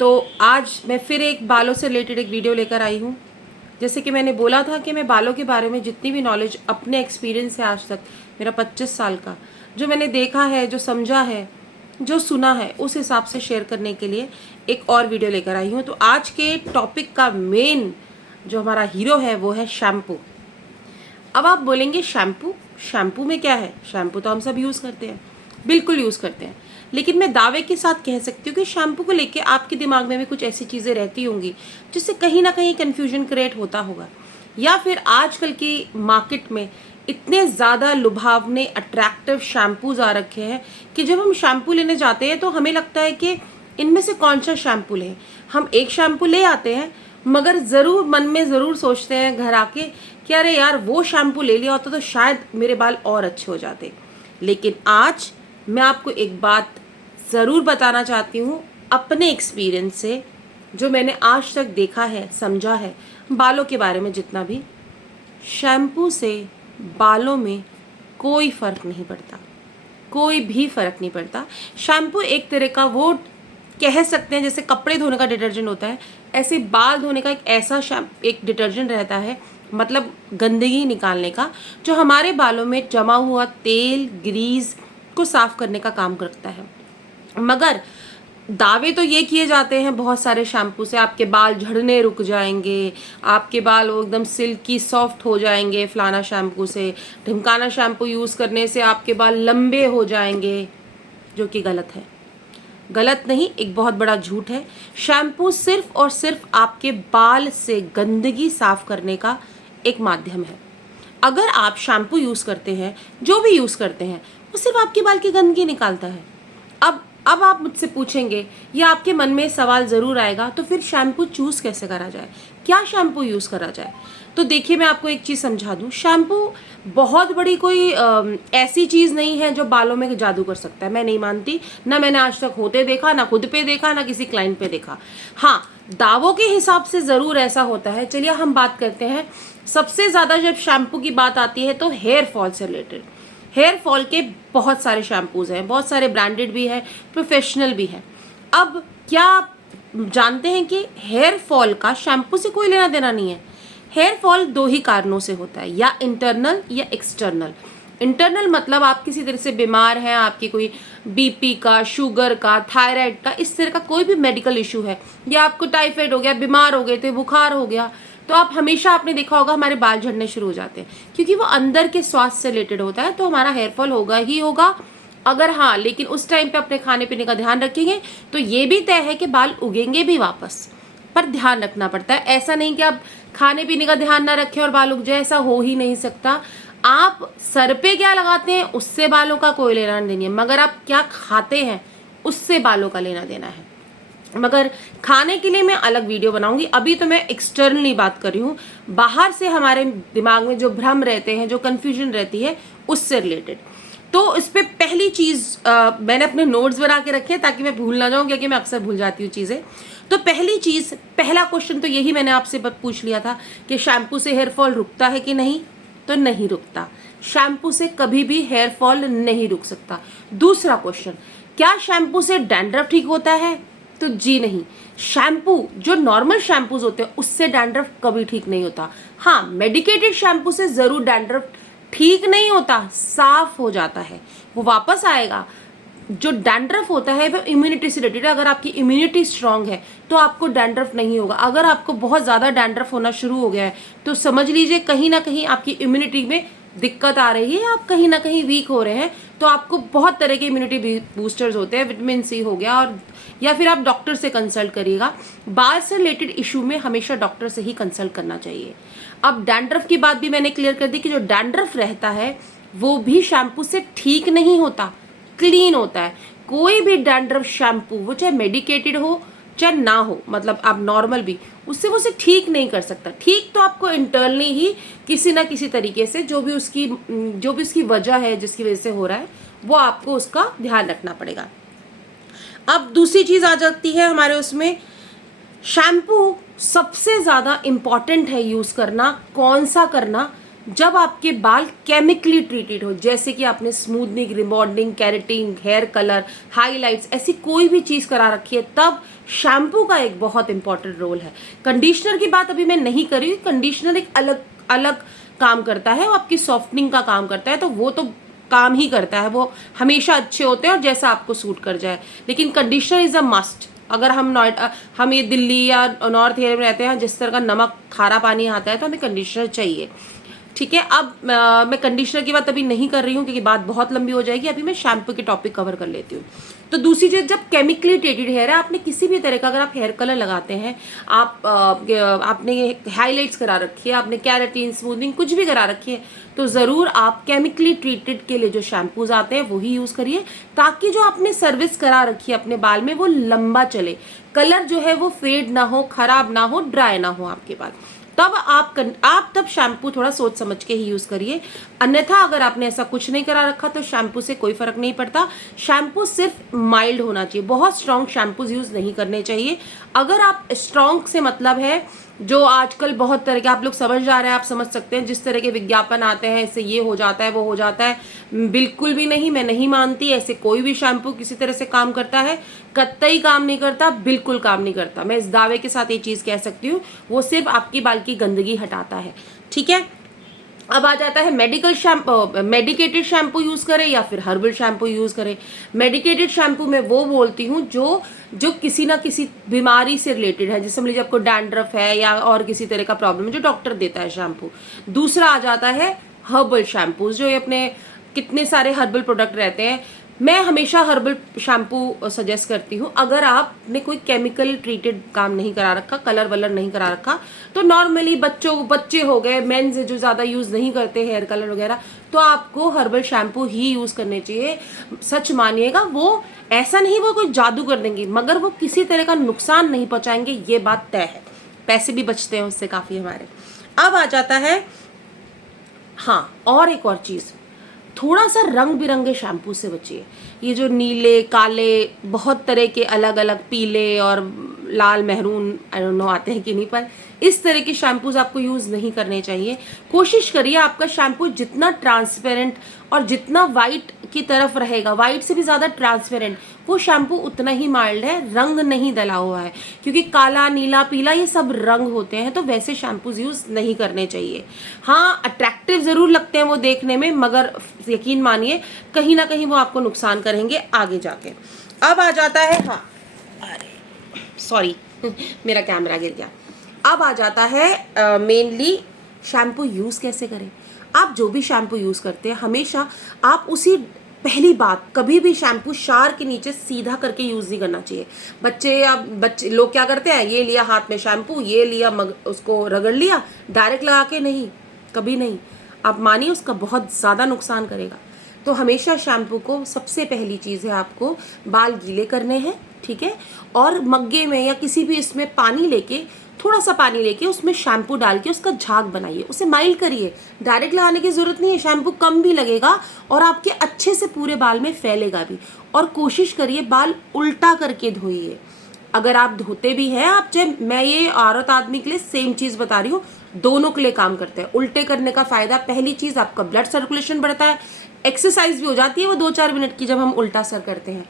तो आज मैं फिर एक बालों से रिलेटेड एक वीडियो लेकर आई हूँ। जैसे कि मैंने बोला था कि मैं बालों के बारे में जितनी भी नॉलेज अपने एक्सपीरियंस है आज तक, मेरा 25 साल का, जो मैंने देखा है, जो समझा है, जो सुना है, उस हिसाब से शेयर करने के लिए एक और वीडियो लेकर आई हूँ। तो आज के टॉपिक का मेन जो हमारा हीरो है वो है शैम्पू। अब आप बोलेंगे शैम्पू, शैम्पू में क्या है? शैम्पू तो हम सब यूज़ करते हैं, बिल्कुल यूज़ करते हैं, लेकिन मैं दावे के साथ कह सकती हूँ कि शैम्पू को लेके आपके दिमाग में भी कुछ ऐसी चीज़ें रहती होंगी जिससे कहीं ना कहीं कन्फ्यूजन क्रिएट होता होगा, या फिर आजकल की मार्केट में इतने ज़्यादा लुभावने अट्रैक्टिव शैम्पूज आ रखे हैं कि जब हम शैम्पू लेने जाते हैं तो हमें लगता है कि इनमें से कौन सा शैम्पू लें। हम एक शैम्पू ले आते हैं, मगर ज़रूर मन में ज़रूर सोचते हैं घर आके कि अरे यार वो शैम्पू ले लिया होता तो शायद मेरे बाल और अच्छे हो जाते। लेकिन आज मैं आपको एक बात ज़रूर बताना चाहती हूँ अपने एक्सपीरियंस से, जो मैंने आज तक देखा है, समझा है बालों के बारे में जितना भी। शैम्पू से बालों में कोई फ़र्क नहीं पड़ता, कोई भी फ़र्क नहीं पड़ता। शैम्पू एक तरह का, वो कह सकते हैं जैसे कपड़े धोने का डिटर्जेंट होता है, ऐसे बाल धोने का एक ऐसा एक डिटर्जेंट रहता है, मतलब गंदगी निकालने का, जो हमारे बालों में जमा हुआ तेल, ग्रीस को साफ़ करने का काम करता है। मगर दावे तो ये किए जाते हैं बहुत सारे शैम्पू से, आपके बाल झड़ने रुक जाएंगे, आपके बाल वो एकदम सिल्की सॉफ्ट हो जाएंगे फलाना शैम्पू से, ढिमकाना शैम्पू यूज़ करने से आपके बाल लंबे हो जाएंगे, जो कि गलत है। गलत नहीं, एक बहुत बड़ा झूठ है। शैम्पू सिर्फ और सिर्फ आपके बाल से गंदगी साफ करने का एक माध्यम है। अगर आप शैम्पू यूज़ करते हैं, जो भी यूज़ करते हैं, वो सिर्फ आपके बाल की गंदगी निकालता है। अब आप मुझसे पूछेंगे, या आपके मन में सवाल ज़रूर आएगा, तो फिर शैम्पू चूज़ कैसे करा जाए, क्या शैम्पू यूज़ करा जाए? तो देखिए, मैं आपको एक चीज़ समझा दूँ। शैम्पू बहुत बड़ी कोई ऐसी चीज़ नहीं है जो बालों में जादू कर सकता है। मैं नहीं मानती, ना मैंने आज तक होते देखा, ना खुद पे देखा, ना किसी क्लाइंट पे देखा। हाँ, दावों के हिसाब से ज़रूर ऐसा होता है। चलिए हम बात करते हैं। सबसे ज़्यादा जब शैम्पू की बात आती है तो हेयर फॉल से रिलेटेड। हेयर फॉल के बहुत सारे शैम्पूज़ हैं, बहुत सारे ब्रांडेड भी है, प्रोफेशनल भी है। अब क्या आप जानते हैं कि हेयर फॉल का शैम्पू से कोई लेना देना नहीं है? हेयर फॉल दो ही कारणों से होता है, या इंटरनल या एक्सटर्नल। इंटरनल मतलब आप किसी तरह से बीमार हैं, आपकी कोई बीपी का, शुगर का, थायराइड का, इस तरह का कोई भी मेडिकल इशू है, या आपको टाइफाइड हो गया, बीमार हो गए थे, बुखार हो गया, तो आप हमेशा, आपने देखा होगा, हमारे बाल झड़ने शुरू हो जाते हैं, क्योंकि वो अंदर के स्वास्थ्य से रिलेटेड होता है। तो हमारा हेयर फॉल होगा ही होगा। अगर हाँ, लेकिन उस टाइम पे अपने खाने पीने का ध्यान रखेंगे तो ये भी तय है कि बाल उगेंगे भी वापस। पर ध्यान रखना पड़ता है, ऐसा नहीं कि आप खाने पीने का ध्यान ना रखें और बाल उग जाए, ऐसा हो ही नहीं सकता। आप सर पे क्या लगाते हैं उससे बालों का कोई लेना देना नहीं है, मगर आप क्या खाते हैं उससे बालों का लेना देना है। मगर खाने के लिए मैं अलग वीडियो बनाऊंगी। अभी तो मैं एक्सटर्नली बात कर रही हूँ, बाहर से हमारे दिमाग में जो भ्रम रहते हैं, जो कन्फ्यूजन रहती है, उससे रिलेटेड। तो इस पर पहली चीज़ मैंने अपने नोट्स बना के रखे हैं ताकि मैं भूल ना जाऊँ, क्योंकि मैं अक्सर भूल जाती हूँ चीज़ें। तो पहली चीज़, पहला क्वेश्चन तो यही मैंने आपसे पूछ लिया था कि शैम्पू से हेयर फॉल रुकता है कि नहीं? तो नहीं रुकता। शैम्पू से कभी भी हेयर फॉल नहीं रुक सकता। दूसरा क्वेश्चन, क्या शैम्पू से डैंड्रफ ठीक होता है? तो जी नहीं। शैम्पू, जो नॉर्मल शैम्पूज होते हैं, उससे डैंड्रफ कभी ठीक नहीं होता। हाँ, मेडिकेटेड शैम्पू से ज़रूर डैंड्रफ ठीक नहीं होता, साफ हो जाता है, वो वापस आएगा। जो डैंड्रफ होता है वो इम्यूनिटी से रिलेटेड है। अगर आपकी इम्यूनिटी स्ट्रांग है तो आपको डैंड्रफ नहीं होगा। अगर आपको बहुत ज़्यादा डैंड्रफ होना शुरू हो गया है तो समझ लीजिए कहीं ना कहीं आपकी इम्यूनिटी में दिक्कत आ रही है, आप कहीं ना कहीं वीक हो रहे हैं। तो आपको बहुत तरह के इम्यूनिटी बूस्टर्स होते हैं, विटामिन सी हो गया, और या फिर आप डॉक्टर से कंसल्ट करिएगा। बाल से रिलेटेड इशू में हमेशा डॉक्टर से ही कंसल्ट करना चाहिए। अब डैंड्रफ की बात भी मैंने क्लियर कर दी कि जो डैंड्रफ रहता है वो भी शैम्पू से ठीक नहीं होता, क्लीन होता है। कोई भी डैंड्रफ शैम्पू, वो चाहे मेडिकेटेड हो चाहे ना हो, मतलब आप नॉर्मल भी, उससे वो उसे ठीक नहीं कर सकता। ठीक तो आपको इंटरनली ही किसी ना किसी तरीके से, जो भी उसकी वजह है, जिसकी वजह से हो रहा है, वो आपको उसका ध्यान रखना पड़ेगा। अब दूसरी चीज़ आ जाती है हमारे उसमें, शैम्पू सबसे ज़्यादा इम्पॉर्टेंट है यूज़ करना। कौन सा करना? जब आपके बाल केमिकली ट्रीटेड हो, जैसे कि आपने smoothening, rebonding, keratin, hair colour, highlights, ऐसी कोई भी चीज़ करा रखी है, तब शैम्पू का एक बहुत इंपॉर्टेंट रोल है। कंडीशनर की बात अभी मैं नहीं कर रही हूँ, कंडीशनर एक अलग अलग काम करता है, वो आपकी सॉफ्टनिंग का काम करता है, तो वो तो काम ही करता है, वो हमेशा अच्छे होते हैं और जैसा आपको सूट कर जाए। लेकिन कंडीशनर इज़ अ मस्ट। अगर हम ये दिल्ली या नॉर्थ एरिया में रहते हैं, जिस तरह का नमक खारा पानी आता है, तो हमें कंडीशनर चाहिए। ठीक है, अब मैं कंडीशनर की बात अभी नहीं कर रही हूँ क्योंकि बात बहुत लंबी हो जाएगी। अभी मैं शैम्पू के टॉपिक कवर कर लेती हूँ। तो दूसरी चीज़, जब केमिकली ट्रीटेड हेयर है, आपने किसी भी तरह का, अगर आप हेयर कलर लगाते हैं, आपने हाईलाइट्स करा रखी है, आपने कैराटिन, स्मूथनिंग कुछ भी करा रखी है, तो ज़रूर आप केमिकली ट्रीटेड के लिए जो शैम्पूज आते हैं वही यूज़ करिए, ताकि जो आपने सर्विस करा रखी है अपने बाल में वो लंबा चले, कलर जो है वो फेड ना हो, खराब ना हो, ड्राई ना हो आपके बाल। तब आप तब शैम्पू थोड़ा सोच समझ के ही यूज़ करिए। अन्यथा अगर आपने ऐसा कुछ नहीं करा रखा तो शैम्पू से कोई फ़र्क नहीं पड़ता। शैम्पू सिर्फ माइल्ड होना चाहिए, बहुत स्ट्रॉन्ग शैम्पूज यूज़ नहीं करने चाहिए। अगर आप स्ट्रॉन्ग से मतलब है जो आजकल बहुत तरह के, आप लोग समझ जा रहे हैं, आप समझ सकते हैं, जिस तरह के विज्ञापन आते हैं, इससे ये हो जाता है, वो हो जाता है, बिल्कुल भी नहीं, मैं नहीं मानती ऐसे कोई भी शैम्पू किसी तरह से काम करता है। कतई काम नहीं करता, बिल्कुल काम नहीं करता। मैं इस दावे के साथ ये चीज़ कह सकती हूँ, वो सिर्फ आपकी बाल की गंदगी हटाता है। ठीक है, अब आ जाता है मेडिकेटेड शैम्पू यूज़ करें या फिर हर्बल शैम्पू यूज़ करें। मेडिकेटेड शैम्पू मैं वो बोलती हूँ जो किसी ना किसी बीमारी से रिलेटेड है, जैसे मान लीजिए आपको डैंड्रफ है या और किसी तरह का प्रॉब्लम है, जो डॉक्टर देता है शैम्पू। दूसरा आ जाता है हर्बल शैम्पूज, जो अपने कितने सारे हर्बल प्रोडक्ट रहते हैं। मैं हमेशा हर्बल शैम्पू सजेस्ट करती हूँ। अगर आपने कोई केमिकल ट्रीटेड काम नहीं करा रखा, कलर वलर नहीं करा रखा, तो नॉर्मली बच्चे हो गए, मेंस जो ज़्यादा यूज़ नहीं करते हेयर कलर वगैरह, तो आपको हर्बल शैम्पू ही यूज़ करने चाहिए। सच मानिएगा, वो ऐसा नहीं वो कोई जादू कर देंगे, मगर वो किसी तरह का नुकसान नहीं पहुँचाएंगे, ये बात तय है। पैसे भी बचते हैं उससे काफ़ी हमारे। अब आ जाता है, हाँ, और एक और चीज़, थोड़ा सा रंग बिरंगे शैम्पू से बचिए। ये जो नीले, काले, बहुत तरह के अलग अलग पीले और लाल, मेहरून, आई डोंट नो आते हैं कि नहीं, पर इस तरह के शैम्पूज आपको यूज़ नहीं करने चाहिए। कोशिश करिए आपका शैम्पू जितना ट्रांसपेरेंट और जितना वाइट की तरफ रहेगा, वाइट से भी ज़्यादा ट्रांसपेरेंट, वो शैम्पू उतना ही माइल्ड है, रंग नहीं डला हुआ है। क्योंकि काला, नीला, पीला ये सब रंग होते हैं, तो वैसे शैम्पूज यूज़ नहीं करने चाहिए। हाँ, अट्रैक्टिव ज़रूर लगते हैं वो देखने में, मगर यकीन मानिए कहीं ना कहीं वो आपको नुकसान करेंगे आगे जाके। अब आ जाता है, हाँ, अरे सॉरी मेरा कैमरा गिर गया। अब आ जाता है मेनली शैम्पू यूज़ कैसे करें। आप जो भी शैम्पू यूज़ करते हैं, हमेशा आप उसी, पहली बात, कभी भी शैम्पू शार के नीचे सीधा करके यूज़ नहीं करना चाहिए। बच्चे लोग क्या करते हैं, ये लिया हाथ में शैम्पू, ये लिया उसको रगड़ लिया, डायरेक्ट लगा के, नहीं, कभी नहीं। आप मानिए उसका बहुत ज़्यादा नुकसान करेगा। तो हमेशा शैम्पू को, सबसे पहली चीज़ है, आपको बाल गीले करने हैं, ठीक है, और मग्गे में या किसी भी इसमें पानी लेके, थोड़ा सा पानी लेके उसमें शैम्पू डाल के उसका झाग बनाइए, उसे माइल्ड करिए। डायरेक्ट लगाने की ज़रूरत नहीं है, शैम्पू कम भी लगेगा और आपके अच्छे से पूरे बाल में फैलेगा भी। और कोशिश करिए बाल उल्टा करके धोइए। अगर आप धोते भी हैं, आप चाहे, मैं ये औरत आदमी के लिए सेम चीज़ बता रही हूँ, दोनों के लिए काम करते हैं। उल्टे करने का फ़ायदा, पहली चीज़ आपका ब्लड सर्कुलेशन बढ़ता है, एक्सरसाइज भी हो जाती है वो 2-4 मिनट की, जब हम उल्टा सर करते हैं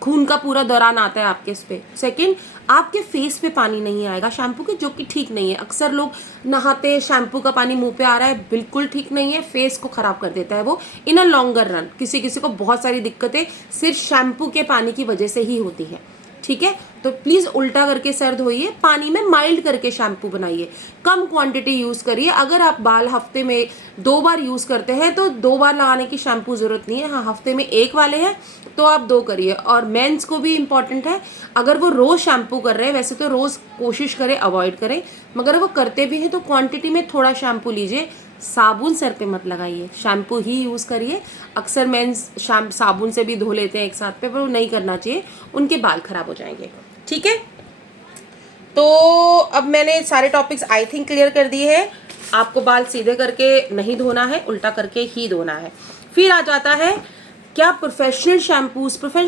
खून का पूरा दौरान आता है आपके इस पे। सेकंड, आपके फेस पे पानी नहीं आएगा शैम्पू के, जो कि ठीक नहीं है। अक्सर लोग नहाते हैं, शैम्पू का पानी मुंह पे आ रहा है, बिल्कुल ठीक नहीं है, फेस को ख़राब कर देता है वो इन अ लॉन्गर रन। किसी किसी को बहुत सारी दिक्कतें सिर्फ शैम्पू के पानी की वजह से ही होती है, ठीक है। तो प्लीज़ उल्टा करके सर धोइए, पानी में माइल्ड करके शैम्पू बनाइए, कम क्वांटिटी यूज़ करिए। अगर आप बाल हफ्ते में 2 बार यूज़ करते हैं तो 2 बार लगाने की शैम्पू ज़रूरत नहीं है। हाँ, हफ्ते में 1 वाले हैं तो आप 2 करिए। और मेंस को भी इम्पॉर्टेंट है, अगर वो रोज़ शैम्पू कर रहे हैं, वैसे तो रोज़ कोशिश करें अवॉइड करें, मगर वो करते भी हैं तो क्वांटिटी में थोड़ा शैम्पू लीजिए। साबुन सर पे मत लगाइए, शैम्पू ही यूज़ करिए। अक्सर मेंस साबुन से भी धो लेते हैं एक साथ पे, पर वो नहीं करना चाहिए, उनके बाल ख़राब हो जाएंगे, ठीक है। तो अब मैंने सारे टॉपिक्स आई थिंक क्लियर कर दिए हैं। आपको बाल सीधे करके नहीं धोना है, उल्टा करके ही धोना है। फिर आ जाता है क्या प्रोफेशनल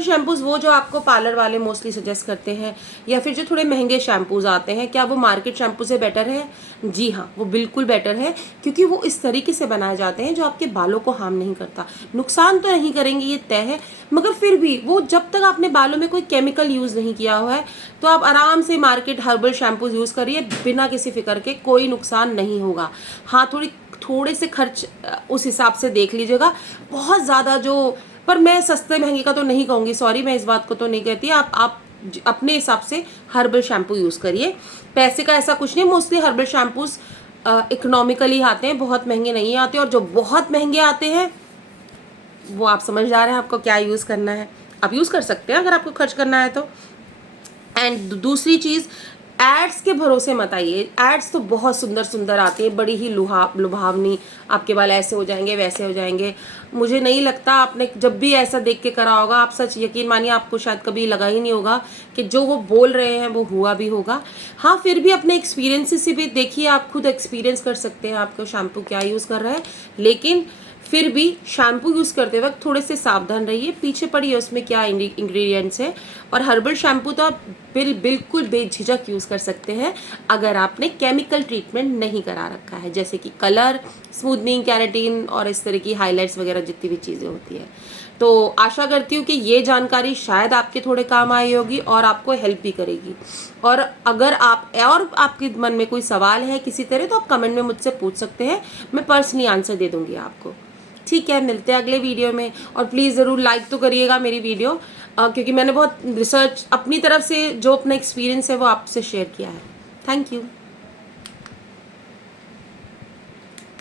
शैम्पूज़ वो जो आपको पार्लर वाले मोस्टली सजेस्ट करते हैं, या फिर जो थोड़े महंगे शैम्पूज़ आते हैं, क्या वो मार्केट शैम्पू से बेटर है? जी हाँ, वो बिल्कुल बेटर है, क्योंकि वो इस तरीके से बनाए जाते हैं जो आपके बालों को हार्म नहीं करता। नुकसान तो नहीं करेंगे, ये तय है, मगर फिर भी वो जब तक आपने बालों में कोई केमिकल यूज़ नहीं किया हुआ है, तो आप आराम से मार्केट हर्बल शैम्पूज़ यूज़ करिए बिना किसी फिक्र के, कोई नुकसान नहीं होगा। हाँ, थोड़े से खर्च उस हिसाब से देख लीजिएगा, बहुत ज़्यादा जो, पर मैं सस्ते महंगे का तो नहीं कहूँगी, सॉरी, मैं इस बात को तो नहीं कहती। आप अपने हिसाब से हर्बल शैम्पू यूज़ करिए। पैसे का ऐसा कुछ नहीं, मोस्टली हर्बल शैम्पूज़ इकोनॉमिकली आते हैं, बहुत महंगे नहीं आते, और जो बहुत महंगे आते हैं वो आप समझदार हैं, आपको क्या यूज़ करना है, आप यूज़ कर सकते हैं अगर आपको खर्च करना है तो। एंड दूसरी चीज़, एड्स के भरोसे मत आइए। एड्स तो बहुत सुंदर सुंदर आती है, बड़ी ही लुभावनी, आपके बाल ऐसे हो जाएंगे, वैसे हो जाएंगे। मुझे नहीं लगता आपने जब भी ऐसा देख के करा होगा, आप सच यकीन मानिए, आपको शायद कभी लगा ही नहीं होगा कि जो वो बोल रहे हैं वो हुआ भी होगा। हाँ, फिर भी अपने एक्सपीरियंस से भी देखिए, आप खुद एक्सपीरियंस कर सकते हैं आपको शैम्पू क्या यूज़ कर रहा है। लेकिन फिर भी शैम्पू यूज़ करते वक्त थोड़े से सावधान रहिए, पीछे पढ़िए उसमें क्या इंग्रेडिएंट्स हैं। और हर्बल शैम्पू तो आप बिल्कुल बेझिझक यूज़ कर सकते हैं अगर आपने केमिकल ट्रीटमेंट नहीं करा रखा है, जैसे कि कलर, स्मूथनिंग, केराटिन और इस तरह की हाइलाइट्स वगैरह जितनी भी चीज़ें होती है। तो आशा करती हूँ कि ये जानकारी शायद आपके थोड़े काम आई होगी और आपको हेल्प भी करेगी। और अगर आपके मन में कोई सवाल है किसी तरह, तो आप कमेंट में मुझसे पूछ सकते हैं, मैं पर्सनली आंसर दे दूँगी आपको। ठीक है, मिलते हैं अगले वीडियो में। और प्लीज़ ज़रूर लाइक तो करिएगा मेरी वीडियो, क्योंकि मैंने बहुत रिसर्च अपनी तरफ से, जो अपना एक्सपीरियंस है वो आपसे शेयर किया है। Thank you.